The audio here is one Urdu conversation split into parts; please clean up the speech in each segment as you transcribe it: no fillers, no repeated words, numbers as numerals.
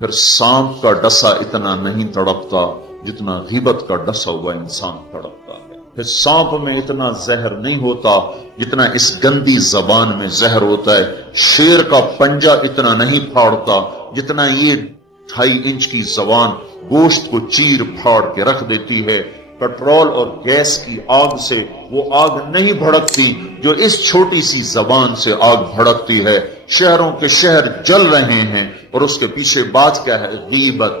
پھر سانپ کا ڈسا اتنا نہیں تڑپتا جتنا غیبت کا ڈسا ہوا انسان تڑپتا ہے. پھر سانپ میں اتنا زہر نہیں ہوتا جتنا اس گندی زبان میں زہر ہوتا ہے. شیر کا پنجہ اتنا نہیں پھاڑتا جتنا یہ 2.5 انچ کی زبان گوشت کو چیر پھاڑ کے رکھ دیتی ہے. پیٹرول اور گیس کی آگ سے وہ آگ نہیں بھڑکتی جو اس چھوٹی سی زبان سے آگ بھڑکتی ہے. شہروں کے شہر جل رہے ہیں اور اس کے پیچھے بات کیا ہے؟ غیبت.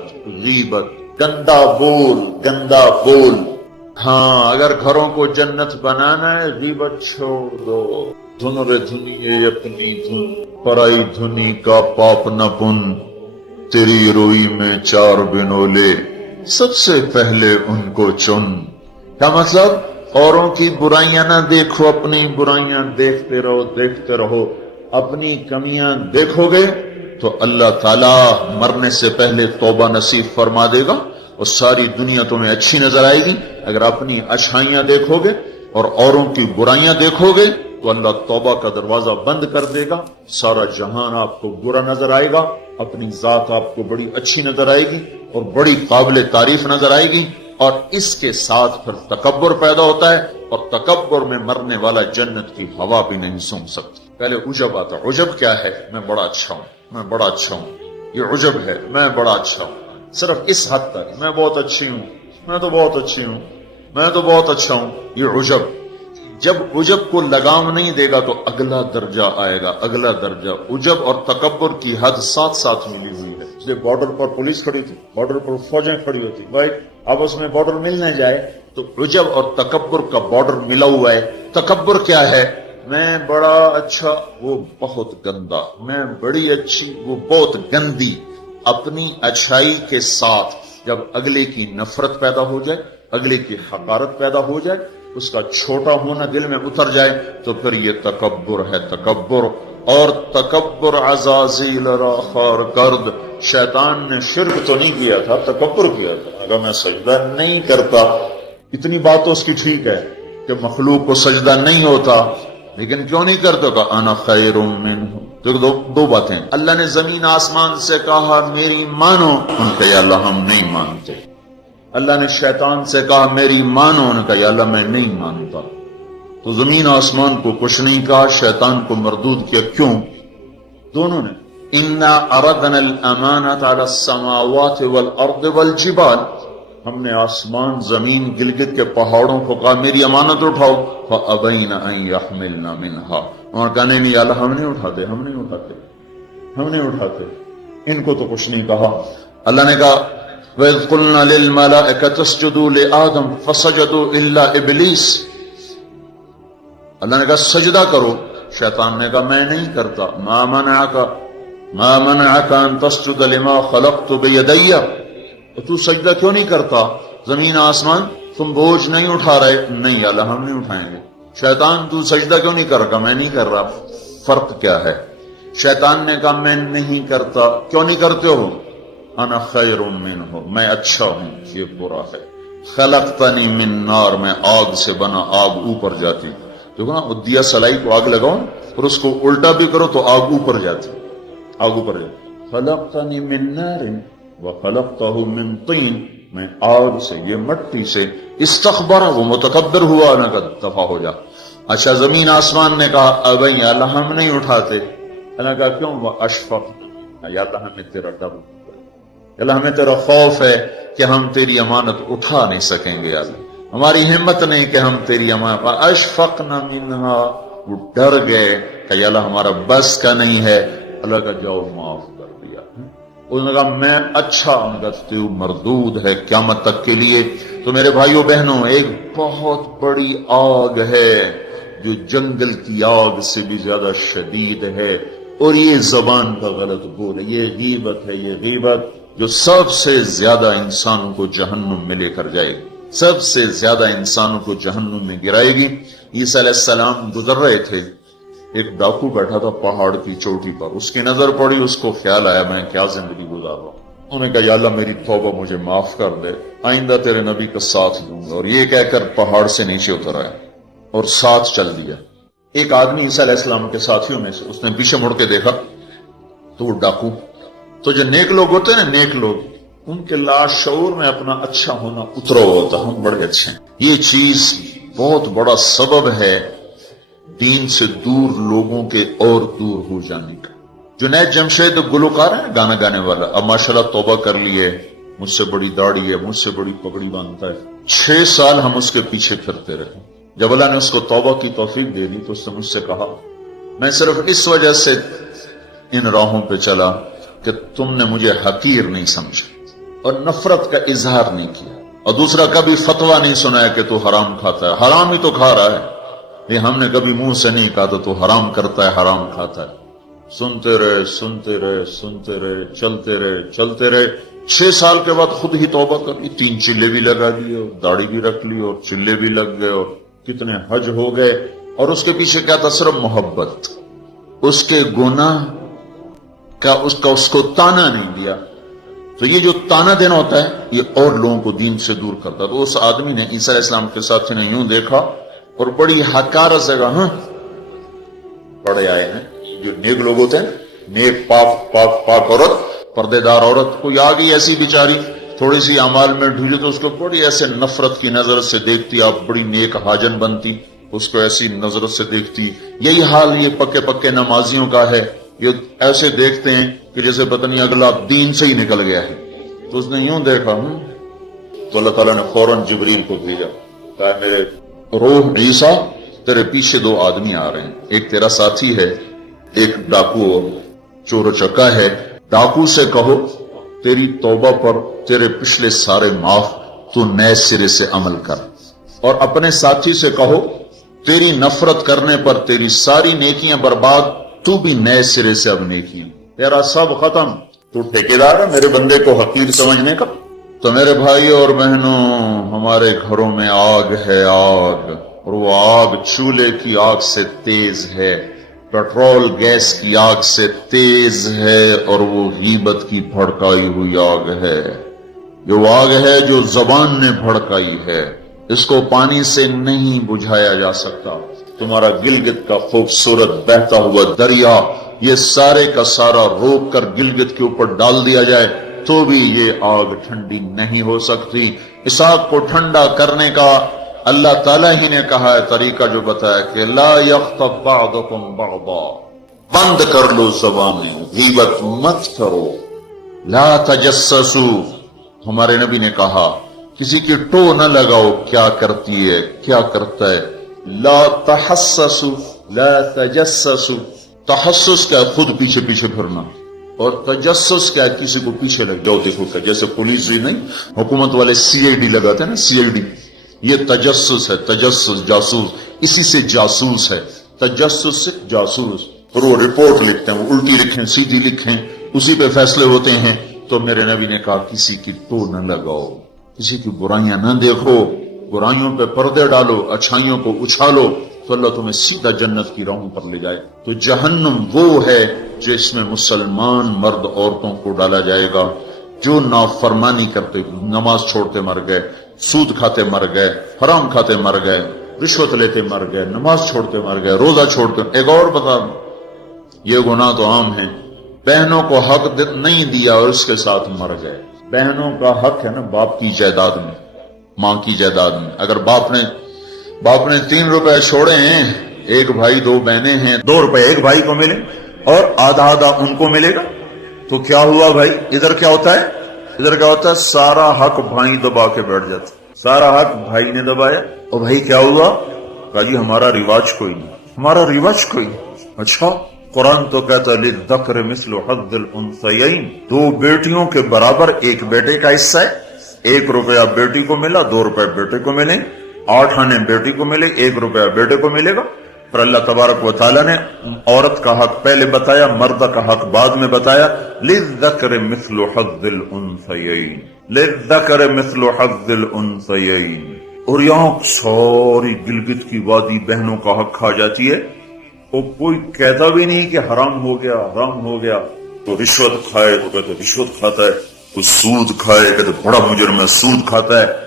غیبت، گندا بول، گندا بول. ہاں، اگر گھروں کو جنت بنانا ہے غیبت چھوڑ دو. دھن رے دھنیے اپنی دھن، پرائی دھنی کا پاپ نہ پن. تیری روئی میں 4 بنولے، سب سے پہلے ان کو چن. کیا مطلب؟ اوروں کی برائیاں نہ دیکھو، اپنی برائیاں دیکھتے رہو، دیکھتے رہو. اپنی کمیاں دیکھو گے تو اللہ تعالیٰ مرنے سے پہلے توبہ نصیب فرما دے گا اور ساری دنیا تمہیں اچھی نظر آئے گی. اگر اپنی اچھائیاں دیکھو گے اور اوروں کی برائیاں دیکھو گے تو اللہ توبہ کا دروازہ بند کر دے گا. سارا جہان آپ کو برا نظر آئے گا، اپنی ذات آپ کو بڑی اچھی نظر آئے گی اور بڑی قابل تعریف نظر آئے گی. اور اس کے ساتھ پھر تکبر پیدا ہوتا ہے اور تکبر میں مرنے والا جنت کی ہوا بھی نہیں سونگھ سکتا. پہلے عجب آتا. عجب کیا ہے؟ میں بڑا اچھا ہوں، میں بڑا اچھا ہوں. یہ عجب ہے، میں بڑا اچھا ہوں. صرف اس حد تک میں بہت اچھی ہوں، میں تو بہت اچھی ہوں، میں تو بہت اچھا ہوں. یہ عجب. جب عجب کو لگام نہیں دے گا تو اگلا درجہ آئے گا، اگلا درجہ. عجب اور تکبر کی حد ساتھ ساتھ ملی ہوئی ہے. اس لیے بارڈر پر پولیس کھڑی تھی، بارڈر پر فوجیں کھڑی ہوتی. بھائی آپس میں بارڈر مل نہ جائے تو عجب اور تکبر کا بارڈر ملا ہوا ہے. تکبر کیا ہے؟ میں بڑا اچھا، وہ بہت گندا. میں بڑی اچھی، وہ بہت گندی. اپنی اچھائی کے ساتھ جب اگلے کی نفرت پیدا ہو جائے، اگلے کی حقارت پیدا ہو جائے، اس کا چھوٹا ہونا دل میں اتر جائے تو پھر یہ تکبر ہے. تکبر. اور تکبر عزازیل را خار کرد. شیطان نے شرک تو نہیں کیا تھا، تکبر کیا تھا. اگر میں سجدہ نہیں کرتا، اتنی بات تو اس کی ٹھیک ہے کہ مخلوق کو سجدہ نہیں ہوتا، لیکن کیوں نہیں کرتا؟ کہ انا خیر منہ. تو دو باتیں. اللہ نے زمین آسمان سے کہا میری مانو، ان کا یا اللہ ہم نہیں مانتے. اللہ نے شیطان سے کہا میری مانو، ان کا یا اللہ میں نہیں مانتا. تو زمین آسمان کو کچھ نہیں کہا، شیطان کو مردود کیا. کیوں؟ دونوں نے. انا اردنا الامانۃ علی السماوات والارض والجبال. ہم نے آسمان، زمین، گلگت کے پہاڑوں کو کہا میری امانت اٹھاؤ. فابین ان یحملن منها. اور کہنے نہیں اللہ ہم نہیں اٹھاتے، ہم نہیں اٹھاتے، ہم نہیں اٹھاتے. ان کو تو کچھ نہیں کہا. اللہ نے کہا وَإِذْ قُلْنَا لِلْمَلَائِكَةِ اسْجُدُوا لِآدَمَ فَسَجَدُوا إِلَّا إِبْلِيسَ. اللہ نے کہا سجدہ کرو. شیطان نے کہا میں نہیں کرتا. مَا مَنَعَكَ أَن تَسْجُدَ لِمَا خَلَقْتُ بِيَدَيَّ. تو سجدہ کیوں نہیں کرتا؟ زمین آسمان تم بوجھ نہیں اٹھا رہے. نہیں اللہ ہم نہیں اٹھائیں گے. شیطان تو سجدہ کیوں نہیں کر رہا؟ میں نہیں کر رہا. فرق کیا ہے؟ شیطان نے کہا میں نہیں کرتا. کیوں نہیں کرتے ہو؟ انا خیر منہ، میں اچھا ہوں، یہ برا ہے. خلقتنی من نار، میں آگ سے بنا، آگ اوپر جاتی. دیکھو نا، دیا سلائی کو آگ لگاؤ اور اس کو الٹا بھی کرو تو آگ اوپر جاتی، آگ اوپر جاتی. خلقتنی من نار وخلقتہ من طین. میں آگ سے، یہ مٹی سے. استخبر، وہ متکبر ہوا، نہ کہ دفع ہو جا. اچھا زمین آسمان نے کہا ابھی اللہ ہم نہیں اٹھاتے. اللہ کہا کیوں؟ وہ اشفق، یا اللہ ہمیں تیرا ڈر، اللہ ہمیں تیرا خوف ہے کہ ہم تیری امانت اٹھا نہیں سکیں گے. اللہ ہماری ہمت نہیں کہ ہم تیری امانت. اشفقنا منہا، وہ ڈر گئے کہ اللہ ہمارا بس کا نہیں ہے. اللہ کا جاؤ معاف کر دیا. انہوں نے کہا میں اچھا ہوں، تو مردود ہے قیامت تک کے لیے. تو میرے بھائیوں بہنوں، ایک بہت بڑی آگ ہے جو جنگل کی آگ سے بھی زیادہ شدید ہے، اور یہ زبان کا غلط بول ہے، یہ غیبت ہے. یہ غیبت جو سب سے زیادہ انسانوں کو جہنم میں لے کر جائے گی، سب سے زیادہ انسانوں کو جہنم میں گرائے گی. عیسیٰ علیہ السلام گزر رہے تھے، ایک ڈاکو بیٹھا تھا پہاڑ کی چوٹی پر. اس کی نظر پڑی، اس کو خیال آیا میں کیا زندگی گزار رہا ہوں. انہوں نے کہا یا اللہ میری توبہ مجھے معاف کر دے، آئندہ تیرے نبی کا ساتھ دوں گا. اور یہ کہہ کر پہاڑ سے نیچے اتر آیا اور ساتھ چل دیا. ایک آدمی عیسیٰ علیہ السلام کے ساتھیوں میں سے، اس نے پیچھے مڑ کے دیکھا تو وہ ڈاکو تو جو نیک لوگ ہوتے ہیں نا، نیک لوگ، ان کے لاشعور میں اپنا اچھا ہونا اترا ہوتا، ہم بڑے اچھے ہیں. یہ چیز بہت بڑا سبب ہے دین سے دور لوگوں کے اور دور ہو جانے کا. جنید جمشید گلوکار ہے، گانا گانے والا، اب ماشاءاللہ توبہ کر لی ہے، مجھ سے بڑی داڑھی ہے، مجھ سے بڑی پگڑی باندھتا ہے. 6 سال ہم اس کے پیچھے پھرتے رہے. جب اللہ نے اس کو توبہ کی توفیق دے دی تو اس نے مجھ سے کہا، میں صرف اس وجہ سے ان راہوں پہ چلا کہ تم نے مجھے حقیر نہیں سمجھا اور نفرت کا اظہار نہیں کیا، اور دوسرا کبھی فتویٰ نہیں سنایا کہ تو حرام کھاتا ہے. حرام ہی تو کھا رہا ہے، یہ ہم نے کبھی منہ سے نہیں کہا تو حرام کرتا ہے، حرام کھاتا ہے. سنتے رہے سنتے رہے سنتے رہے، چلتے رہے چلتے رہے. 6 سال کے بعد خود ہی توبہ کر لی، 3 چلے بھی لگا دیے اور داڑھی بھی رکھ لی اور چلے بھی لگ گئے اور کتنے حج ہو گئے. اور اس کے پیچھے کیا تھا؟ صرف محبت. اس کے گناہ کا اس کو تانا نہیں دیا. تو یہ جو تانا دینا ہوتا ہے یہ اور لوگوں کو دین سے دور کرتا ہے. تو اس آدمی نے عیسیٰ علیہ السلام کے ساتھی نے یوں دیکھا اور بڑی حقارت سے کہا، ہاں پڑے آئے ہیں جو نیک لوگ ہوتے ہیں، نیک پاک پاک پاک عورت، پردے دار عورت، کوئی آ گئی ایسی بیچاری تھوڑی سی اعمال میں ڈھیلی تو اس کو بڑی ایسے نفرت کی نظر سے دیکھتی، آپ بڑی نیک حاجن بنتی، اس کو ایسی نظر سے دیکھتی. یہی حال یہ پکے پکے نمازیوں کا ہے، یہ ایسے دیکھتے ہیں کہ جیسے پتہ نہیں اگلا دین سے ہی نکل گیا ہے. تو اس نے یوں دیکھا، تو اللہ تعالیٰ نے فوراً جبریل کو بھیجا، کہا میرے روح عیسیٰ تیرے پیچھے 2 آدمی آ رہے ہیں، ایک تیرا ساتھی ہے، ایک ڈاکو اور چور چکا ہے. ڈاکو سے کہو تیری توبہ پر تیرے پچھلے سارے معاف، تو نئے سرے سے عمل کر. اور اپنے ساتھی سے کہو تیری نفرت کرنے پر تیری ساری نیکیاں برباد، تو بھی نئے سرے سے اب نیکیاں، تیرا سب ختم، تو ٹھیکیدار ہے میرے بندے کو حقیر سمجھنے کا. تو میرے بھائی اور بہنوں، ہمارے گھروں میں آگ ہے، آگ، اور وہ آگ چولہے کی آگ سے تیز ہے، پیٹرول گیس کی آگ سے تیز ہے، اور وہ غیبت کی بھڑکائی ہوئی آگ ہے. یہ وہ آگ ہے جو زبان نے بھڑکائی ہے، اس کو پانی سے نہیں بجھایا جا سکتا. تمہارا گلگت کا خوبصورت بہتا ہوا دریا یہ سارے کا سارا روک کر گلگت کے اوپر ڈال دیا جائے تو بھی یہ آگ ٹھنڈی نہیں ہو سکتی. اس آگ کو ٹھنڈا کرنے کا اللہ تعالیٰ ہی نے کہا ہے طریقہ، جو بتایا کہ لا یغتب بعضکم بعضا، بند کر لو زبانیں، غیبت مت کرو. لا تجسسوا، ہمارے نبی نے کہا کسی کی ٹو نہ لگاؤ، کیا کرتی ہے کیا کرتا ہے. لا تحسسوا لا تجسسوا، تحسس کیا؟ خود پیچھے پیچھے پھرنا. اور تجسس کیا؟ کسی کو پیچھے لگ جاؤ. دیکھو کہ جیسے پولیس ہی نہیں، حکومت والے CID لگاتے ہیں نا، CID، یہ تجسس ہے. تجسس جاسوس، اسی سے جاسوس ہے، تجسس سے جاسوس. اور وہ رپورٹ لکھتے ہیں، وہ الٹی لکھیں سیدھی لکھیں، اسی پہ فیصلے ہوتے ہیں. تو میرے نبی نے کہا کسی کی ٹو نہ لگاؤ، کسی کی برائیاں نہ دیکھو، برائیوں پہ پردے ڈالو، اچھائیوں کو اچھالو، تو اللہ تمہیں سیدھا جنت کی راہوں پر لے جائے. تو جہنم وہ ہے جس میں مسلمان مرد عورتوں کو ڈالا جائے گا جو نافرمانی کرتے، نماز چھوڑتے مر گئے، سود کھاتے مر گئے، حرام کھاتے مر گئے، رشوت لیتے مر گئے، نماز چھوڑتے مر گئے، روزہ چھوڑتے. ایک اور بتا، یہ گناہ تو عام ہیں، بہنوں کو حق نہیں دیا اور اس کے ساتھ مر گئے. بہنوں کا حق ہے نا باپ کی جائیداد میں، ماں کی جائیداد میں. اگر باپ نے 3 روپے چھوڑے ہیں، ایک بھائی 2 بہنیں ہیں، 2 روپے ایک بھائی کو ملے اور آدھا آدھا ان کو ملے گا، تو کیا ہوا بھائی؟ ادھر کیا ہوتا ہے؟ ادھر کیا ہوتا ہے؟ سارا حق بھائی دبا کے بیٹھ جاتا، سارا حق بھائی نے دبایا. اور بھائی کیا ہوا؟ کہا جی ہمارا رواج کوئی نہیں، ہمارا رواج کوئی نہیں. اچھا، قرآن تو کہتا ہے للذکر مثل حظ الانثیین، 2 بیٹیوں کے برابر ایک بیٹے کا حصہ ہے. 1 روپیہ بیٹی کو ملا، 2 روپے بیٹے کو ملے، 8 آنے بیٹی کو ملے، 1 روپیہ بیٹے کو ملے گا. پر اللہ تبارک و تعالیٰ نے عورت کا حق پہلے بتایا، مرد کا حق بعد میں بتایا. للذکر مثل حظ الانثیین، للذکر مثل حظ الانثیین. اور یہاں ساری گلگت کی وادی بہنوں کا حق کھا جاتی ہے، اور کوئی کہتا بھی نہیں کہ حرام ہو گیا حرام ہو گیا. تو رشوت کھائے تو کہتے رشوت کھاتا ہے، کوئی سود کھائے کہتے بڑا مجرم ہے سود کھاتا ہے،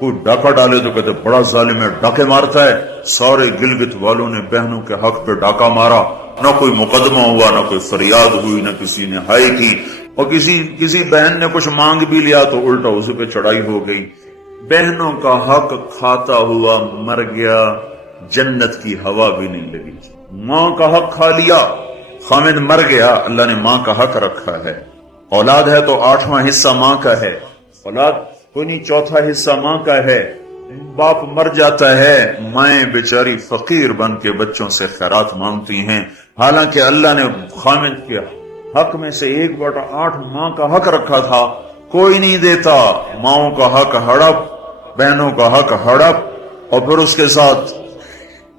کوئی ڈاکہ ڈالے تو کہتے بڑا ظالم ہے ڈاکے مارتا ہے. سارے گلگت والوں نے بہنوں کے حق پہ ڈاکہ مارا، نہ کوئی مقدمہ ہوا، نہ کوئی فریاد ہوئی، نہ کسی نے ہائی کی. اور کسی بہن نے کچھ مانگ بھی لیا تو الٹا اسے پہ چڑھائی ہو گئی. بہنوں کا حق کھاتا ہوا مر گیا، جنت کی ہوا بھی نہیں لگی. ماں کا حق کھا لیا، خامد مر گیا، اللہ نے ماں کا حق رکھا ہے. اولاد ہے تو 8واں حصہ ماں کا ہے، اولاد کوئی نہیں 4تھا حصہ ماں کا ہے. باپ مر جاتا ہے، مائیں بیچاری فقیر بن کے بچوں سے خیرات مانگتی ہیں، حالانکہ اللہ نے خامد کے حق میں سے 1/8 ماں کا حق رکھا تھا. کوئی نہیں دیتا. ماؤں کا حق ہڑپ، بہنوں کا حق ہڑپ، اور پھر اس کے ساتھ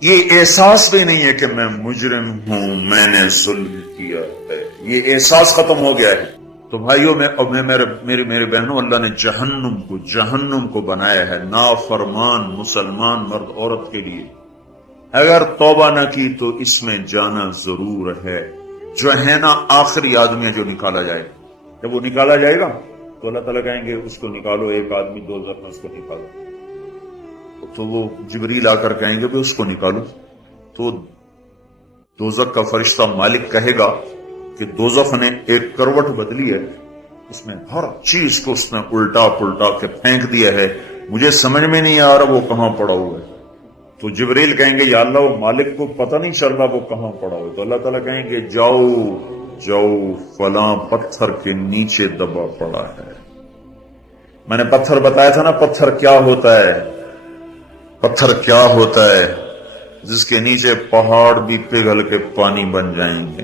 یہ احساس بھی نہیں ہے کہ میں مجرم ہوں، میں نے ظلم کیا ہے. یہ احساس ختم ہو گیا ہے. تو بھائیوں میرے بہنوں، اللہ نے جہنم کو بنایا ہے نافرمان مسلمان مرد عورت کے لیے. اگر توبہ نہ کی تو اس میں جانا ضرور ہے. جو ہے نا آخری آدمی ہے جو نکالا جائے. جب وہ نکالا جائے گا تو اللہ تعالیٰ کہیں گے اس کو نکالو، ایک آدمی دوزخ میں اس کو نکالو. تو وہ جبریل آ کر کہیں گے بھی اس کو نکالو. تو دوزخ کا فرشتہ مالک کہے گا کہ دوزخ نے ایک کروٹ بدلی ہے، اس میں ہر چیز کو اس نے الٹا پلٹا کے پھینک دیا ہے، مجھے سمجھ میں نہیں آ رہا وہ کہاں پڑا ہوا ہے. تو جبریل کہیں گے یا اللہ وہ مالک کو پتہ نہیں چل رہا وہ کہاں پڑا ہوا ہے. تو اللہ تعالیٰ کہیں گے جاؤ فلاں پتھر کے نیچے دبا پڑا ہے. میں نے پتھر بتایا تھا نا، پتھر کیا ہوتا ہے؟ پتھر کیا ہوتا ہے؟ جس کے نیچے پہاڑ بھی پگھل کے پانی بن جائیں گے.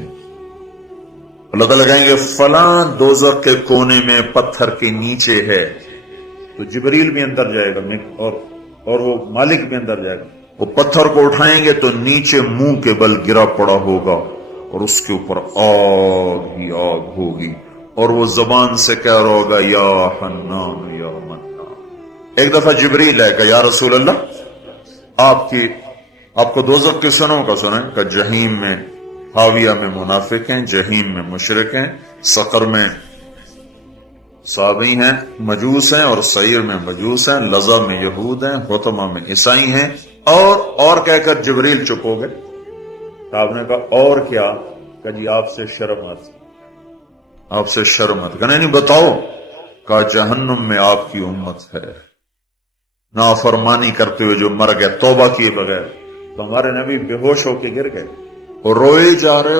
اللہ تعالیٰ کہیں گے فلاں دوزخ کے کونے میں پتھر کے نیچے ہے. تو جبریل بھی اندر جائے گا اور وہ مالک بھی اندر جائے گا. وہ پتھر کو اٹھائیں گے تو نیچے منہ کے بل گرا پڑا ہوگا اور اس کے اوپر آگ ہی آگ ہوگی، اور وہ زبان سے کہہ رہا ہوگا یا حنان یا منان. ایک دفعہ جبریل ہے کہ یا رسول اللہ آپ کو دوزخ کے سنوں کا سنیں کہ جہیم میں حاویہ میں منافق ہیں، جہیم میں مشرک ہیں، سقر میں صابئی ہیں مجوس ہیں، اور سعیر میں مجوس ہیں، لظہ میں یہود ہیں، حطمہ میں عیسائی ہیں. اور کہہ کر جبریل چپ ہو گئے. آپ نے کہا اور کیا؟ کہ جی آپ سے شرم آتی. کہنے نہیں بتاؤ. کہا جہنم میں آپ کی امت ہے، نافرمانی کرتے ہوئے جو مر گئے توبہ کیے بغیر. تو ہمارے نبی بے ہوش ہو کے گر گئے اور روئے جا رہے،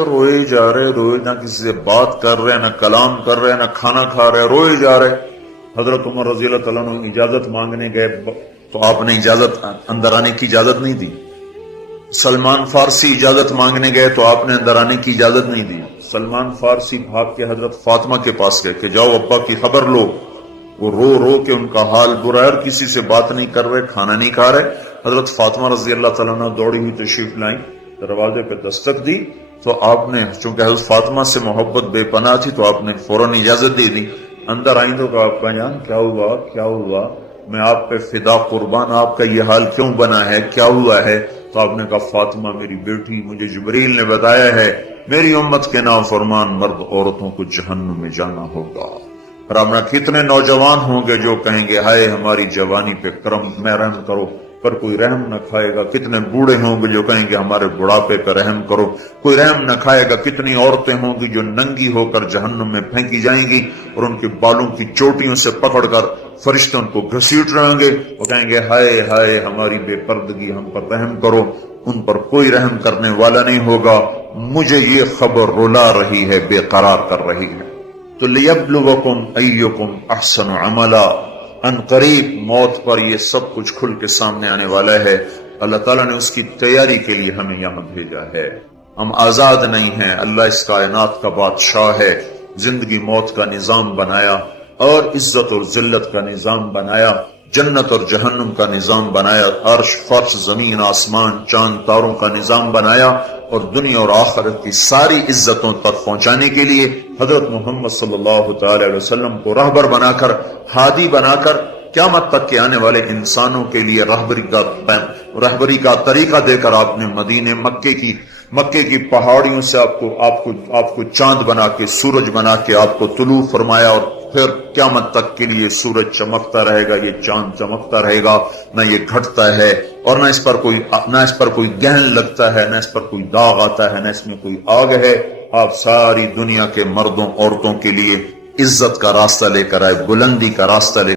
نہ کسی سے بات کر رہے، نہ کلام کر رہے، نہ کھانا کھا رہے، روئے جا رہے. حضرت عمر رضی اللہ تعالیٰ عنہ اجازت مانگنے گئے تو آپ نے اندر آنے کی اجازت نہیں دی. سلمان فارسی اجازت مانگنے گئے تو آپ نے اندر آنے کی اجازت نہیں دی. سلمان فارسی بھاگ کے حضرت فاطمہ کے پاس گئے کہ جاؤ ابا کی خبر لو. وہ رو کے ان کا حال برا ہے اور کسی سے بات نہیں کر رہے، کھانا نہیں کھا رہے. حضرت فاطمہ رضی اللہ تعالیٰ عنہ دوڑی ہوئی تشریف لائیں، دروازے پہ دستک دی تو آپ نے، چونکہ حضرت فاطمہ سے محبت بے پناہ تھی، تو آپ نے فوراً اجازت دے دی. اندر آئیں تو کہا ابا جان کیا ہوا؟ میں آپ پہ فدا قربان، آپ کا یہ حال کیوں بنا ہے؟ کیا ہوا ہے؟ تو آپ نے کہا فاطمہ میری بیٹی، مجھے جبریل نے بتایا ہے میری امت کے نافرمان مرد عورتوں کو جہنم میں جانا ہوگا. فرمایا کتنے نوجوان ہوں گے جو کہیں گے ہائے ہماری جوانی پہ کرم میں رحم کرو، پر کوئی رحم نہ کھائے گا. کتنے بوڑھے ہوں گے جو کہیں گے ہمارے بڑھاپے پہ رحم کرو، کوئی رحم نہ کھائے گا. کتنی عورتیں ہوں گی جو ننگی ہو کر جہنم میں پھینکی جائیں گی اور ان کے بالوں کی چوٹیوں سے پکڑ کر فرشتے ان کو گھسیٹ رہیں گے. وہ کہیں گے ہائے ہماری بے پردگی، ہم پر رحم کرو. ان پر کوئی رحم کرنے والا نہیں ہوگا. مجھے یہ خبر رلا رہی ہے، بے قرار کر رہی ہے. تو لِيَبْلُوَكُمْ أَيُّكُمْ أَحْسَنُ عَمَلًا. ان قریب موت پر یہ سب کچھ کھل کے سامنے آنے والا ہے. اللہ تعالیٰ نے اس کی تیاری کے لیے ہمیں یہاں بھیجا ہے. ہم آزاد نہیں ہیں. اللہ اس کائنات کا بادشاہ ہے. زندگی موت کا نظام بنایا اور عزت اور ذلت کا نظام بنایا، جنت اور جہنم کا نظام بنایا، عرش فرش زمین آسمان چاند تاروں کا نظام بنایا، اور دنیا اور آخرت کی ساری عزتوں تک پہنچانے کے لیے حضرت محمد صلی اللہ تعالی علیہ وسلم کو رہبر بنا کر، ہادی بنا کر، قیامت تک کے آنے والے انسانوں کے لیے رہبری کا طریقہ دے کر آپ نے مدینے مکے کی پہاڑیوں سے آپ کو چاند بنا کے، سورج بنا کے آپ کو طلوع فرمایا. اور پھر قیامت تک کے لیے سورج چمکتا رہے گا، یہ چاند چمکتا رہے گا، نہ یہ گھٹتا ہے اور نہ اس پر کوئی گہن لگتا ہے، نہ اس پر کوئی داغ آتا ہے، نہ اس میں کوئی آگ ہے. آپ ساری دنیا کے مردوں عورتوں کے لیے عزت کا راستہ لے کر آئے، بلندی کا راستہ لے